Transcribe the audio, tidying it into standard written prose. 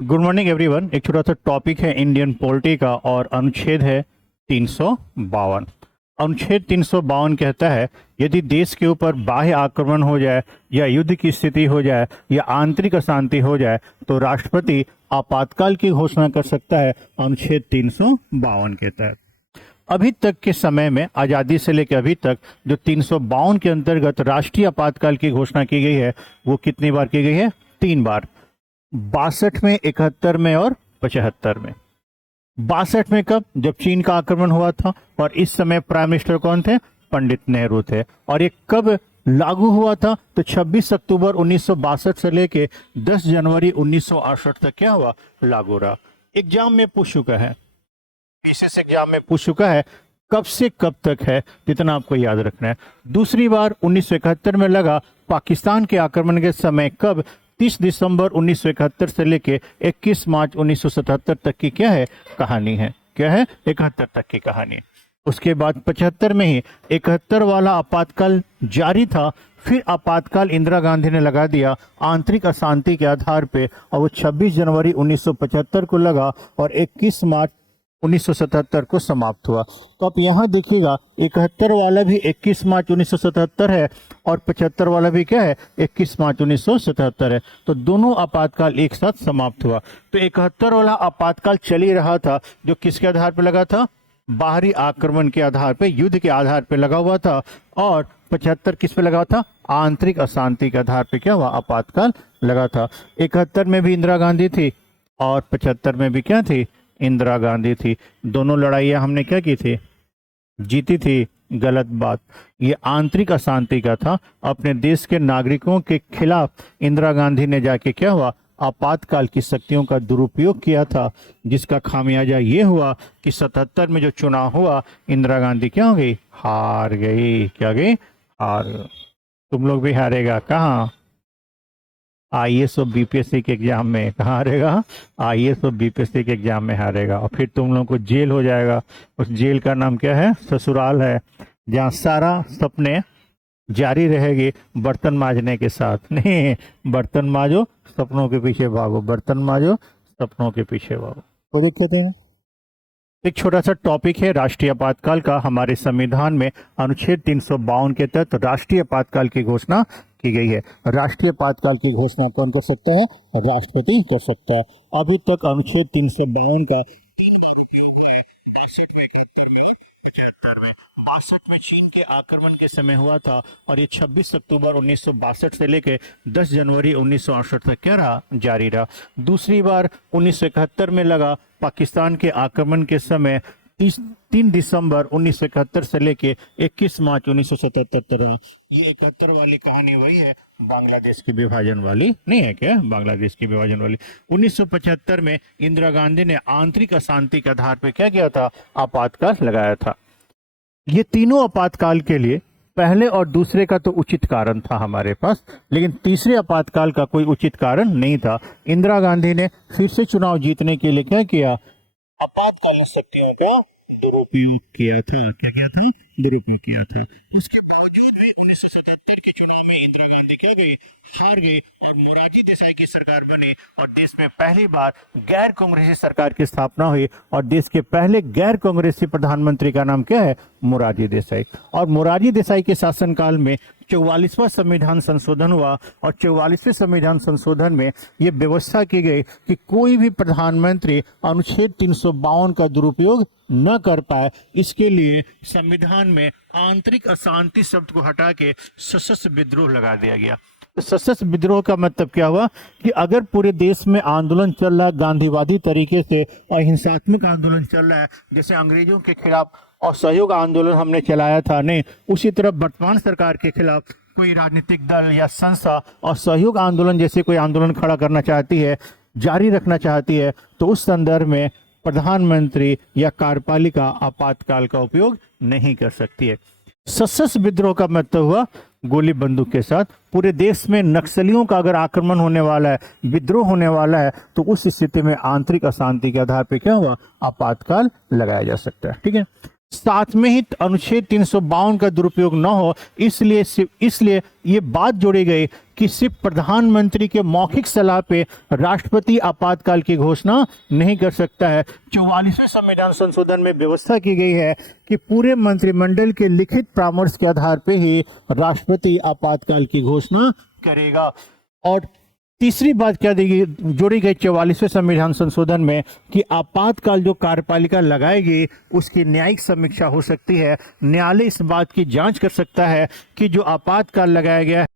Good morning everyone. एक छोटा सा टॉपिक है इंडियन पॉलिटी का और अनुच्छेद है 352। अनुच्छेद 352 कहता है यदि देश के ऊपर बाह्य आक्रमण हो जाए या युद्ध की स्थिति हो जाए या आंतरिक अशांति हो जाए तो राष्ट्रपति आपातकाल की घोषणा कर सकता है। अनुच्छेद 352 के तहत अभी तक के समय में आज़ादी से लेकर अभी तक जो 352 के अंतर्गत राष्ट्रीय आपातकाल की घोषणा की गई है वो कितनी बार की गई है? 3 बार। 62 में, 71 में और 75 में। 62 में कब? जब चीन का आक्रमण हुआ था और इस समय प्राइम मिनिस्टर कौन थे? पंडित नेहरू थे। और ये कब लागू हुआ था? तो 26 अक्टूबर 1962 से लेके 10 जनवरी 1968 तक क्या हुआ? लागू रहा। एग्जाम में पूछ चुका है, पीसीएस एग्जाम में पूछ चुका है कब से कब तक है, जितना आपको याद रखना है। दूसरी बार 1971 में लगा। पाकिस्तान के आक्रमण के समय कब? 30 दिसंबर 1971 से लेके 21 मार्च 1977 तक की क्या है? कहानी है। क्या है? 71 तक की कहानी। उसके बाद 75 में ही 71 वाला आपातकाल जारी था। फिर आपातकाल इंदिरा गांधी ने लगा दिया आंतरिक अशांति के आधार पे और वो 26 जनवरी 1975 को लगा और 21 मार्च 1977 को समाप्त हुआ। तो आप यहाँ देखिएगा 71 वाला भी 21 मार्च 1977 है और 75 वाला भी क्या है? 21 मार्च 1977 है। तो दोनों आपातकाल एक साथ समाप्त हुआ। तो 71 वाला आपातकाल चल ही रहा था जो किसके आधार पर लगा था? बाहरी आक्रमण के आधार पे, युद्ध के आधार पे लगा हुआ था। और 75 किस पे लगा था? आंतरिक अशांति के आधार पे क्या हुआ? आपातकाल लगा था। 71 में भी इंदिरा गांधी थी और 75 में भी क्या थी? इंदिरा गांधी थी। दोनों लड़ाइयाँ हमने क्या की थी? जीती थी। गलत बात। ये आंतरिक अशांति का था। अपने देश के नागरिकों के खिलाफ इंदिरा गांधी ने जाके क्या हुआ? आपातकाल की शक्तियों का दुरुपयोग किया था, जिसका खामियाजा ये हुआ कि 77 में जो चुनाव हुआ इंदिरा गांधी क्या हो गई? हार गई। क्या गई? हार। तुम लोग भी हारेगा। कहाँ? आईएएस और बीपीएससी के एग्जाम में। कहाँ हारेगा? आईएएस और बीपीएससी के एग्जाम में हारेगा और फिर तुम लोगों को जेल हो जाएगा। उस जेल का नाम क्या है? ससुराल है, जहाँ सारा सपने जारी रहेगी बर्तन मांजने के साथ। नहीं, बर्तन मांजो सपनों के पीछे भागो, बर्तन मांजो सपनों के पीछे भागो। तो दिक्कत है। एक छोटा सा टॉपिक है राष्ट्रीय आपातकाल का। हमारे संविधान में अनुच्छेद 352 के तहत राष्ट्रीय आपातकाल की घोषणा की गई है। राष्ट्रीय आपातकाल की घोषणा कौन कर सकता है? राष्ट्रपति कर सकता है। अभी तक अनुच्छेद 352 का 3 बार उपयोग हुआ है, 62 में, 71 में और 75 में। 62 में चीन के आक्रमण के समय हुआ था और ये 26 अक्टूबर 1962 से लेके 10 जनवरी 1968 तक क्या रहा? जारी रहा। दूसरी बार 1971 में लगा। पाकिस्तान के आक्रमण के समय 3 दिसंबर 1971 से लेके 21 मार्च 1977 तक रहा। ये 71 वाली कहानी वही है, बांग्लादेश के विभाजन वाली नहीं है क्या? बांग्लादेश की विभाजन वाली। 1975 में इंदिरा गांधी ने आंतरिक अशांति के आधार पर क्या किया था? आपातकाल लगाया था। ये तीनों आपातकाल के लिए पहले और दूसरे का तो उचित कारण था हमारे पास, लेकिन तीसरे आपातकाल का कोई उचित कारण नहीं था। इंदिरा गांधी ने फिर से चुनाव जीतने के लिए क्या किया? आपातकालीन शक्तियों का दुरुपयोग किया था। क्या किया था? दुरुपयोग किया था। उसके बावजूद भी 1977 के चुनाव में इंदिरा गांधी क्या गई? हार गई और मोरारजी देसाई की सरकार बनी और देश में पहली बार गैर कांग्रेसी सरकार की स्थापना हुई और देश के पहले गैर कांग्रेसी प्रधानमंत्री का नाम क्या है? मोरारजी देसाई। और मोरारजी देसाई के शासनकाल में 44वां संविधान संशोधन हुआ और 44वें संविधान संशोधन में ये व्यवस्था की गई कि कोई भी प्रधानमंत्री अनुच्छेद 352 का दुरुपयोग न कर पाए। इसके लिए संविधान में आंतरिक अशांति शब्द को हटा के सशस्त्र विद्रोह लगा दिया गया। तो सशस्त्र विद्रोह का मतलब क्या हुआ कि अगर पूरे देश में आंदोलन चल रहा है गांधीवादी तरीके से और हिंसात्मक आंदोलन चल रहा है, जैसे अंग्रेजों के खिलाफ असहयोग आंदोलन हमने चलाया था, नहीं, उसी तरह वर्तमान सरकार के खिलाफ कोई राजनीतिक दल या संस्था असहयोग आंदोलन जैसे कोई आंदोलन खड़ा करना चाहती है, जारी रखना चाहती है, तो उस संदर्भ में प्रधानमंत्री या कार्यपालिका आपातकाल का उपयोग नहीं कर सकती है। सशस्त्र विद्रोह का मतलब हुआ गोली बंदूक के साथ पूरे देश में नक्सलियों का अगर आक्रमण होने वाला है, विद्रोह होने वाला है, तो उस स्थिति में आंतरिक अशांति के आधार पर क्या हुआ? आपातकाल लगाया जा सकता है। ठीक है। साथ में ही अनुच्छेद 352 का दुरुपयोग न हो, इसलिए ये बात जोड़ी गई कि सिर्फ प्रधानमंत्री के मौखिक सलाह पे राष्ट्रपति आपातकाल की घोषणा नहीं कर सकता है। 44वें संविधान संशोधन में व्यवस्था की गई है कि पूरे मंत्रिमंडल के लिखित परामर्श के आधार पे ही राष्ट्रपति आपातकाल की घोषणा करेगा। और तीसरी बात क्या जोड़ी गई 44वें संविधान संशोधन में कि आपातकाल जो कार्यपालिका लगाएगी उसकी न्यायिक समीक्षा हो सकती है। न्यायालय इस बात की जांच कर सकता है कि जो आपातकाल लगाया गया